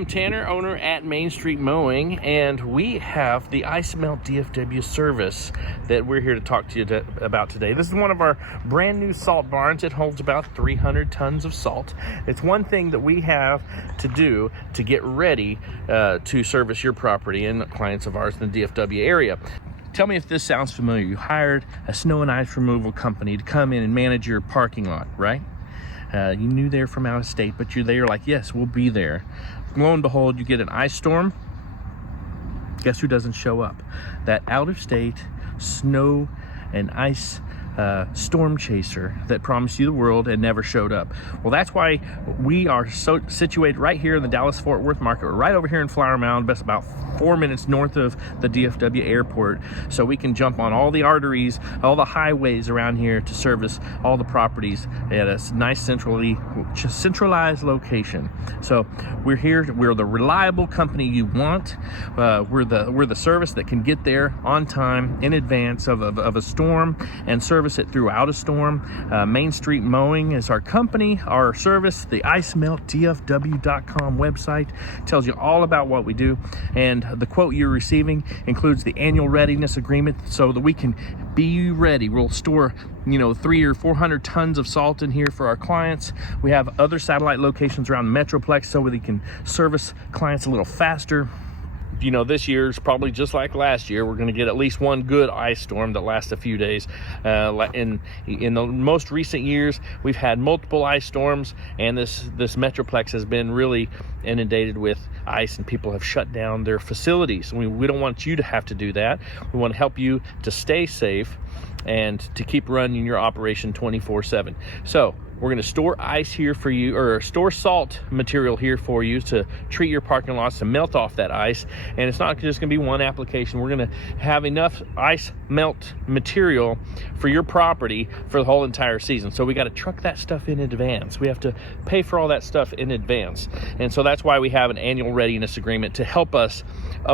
I'm Tanner, owner at Main Street Mowing, and we have the Ice Melt DFW service that we're here to talk to you about today. This is one of our brand new salt barns. It holds about 300 tons of salt. It's one thing that we have to do to get ready to service your property and clients of ours in the DFW area. Tell me if this sounds familiar. You hired a snow and ice removal company to come in and manage your parking lot, right? You knew they're from out of state, but you're there like, yes, we'll be there. Lo and behold, you get an ice storm. Guess who doesn't show up? That out-of-state snow and ice storm chaser that promised you the world and never showed up. Well, that's why we are so situated right here in the Dallas-Fort Worth market. We're right over here in Flower Mound, just about 4 minutes north of the DFW airport, so we can jump on all the arteries, all the highways around here to service all the properties at a nice centralized location. So we're here. We're the reliable company you want. We're the service that can get there on time in advance of a storm and service it throughout a storm. Main Street Mowing is our company. Our service, the icemeltdfw.com website, tells you all about what we do, and the quote you're receiving includes the annual readiness agreement so that we can be ready. We'll store 300 or 400 tons of salt in here for our clients. We have other satellite locations around the Metroplex so we can service clients a little faster. This year's probably just like last year. We're going to get at least one good ice storm that lasts a few days. In the most recent years, we've had multiple ice storms, and this Metroplex has been really inundated with ice, and people have shut down their facilities. We don't want you to have to do that. We want to help you to stay safe and to keep running your operation 24/7. So we're going to store ice here for you, or store salt material here for you to treat your parking lots, to melt off that ice. And it's not just going to be one application. We're going to have enough ice melt material for your property for the whole entire season. So we got to truck that stuff in advance. We have to pay for all that stuff in advance. And so that's why we have an annual readiness agreement to help us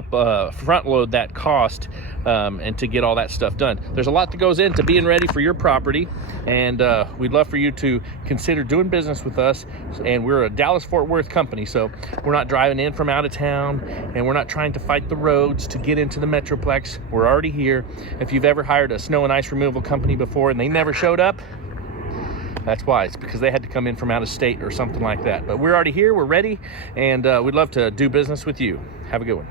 front load that cost and to get all that stuff done. There's a lot that goes into being ready for your property, and we'd love for you to consider doing business with us. And we're a Dallas-Fort Worth company, so we're not driving in from out of town, and we're not trying to fight the roads to get into the Metroplex. We're already here. If you've ever hired a snow and ice removal company before and they never showed up, that's why. It's because they had to come in from out of state or something like that. But we're already here, we're ready, and we'd love to do business with you. Have a good one.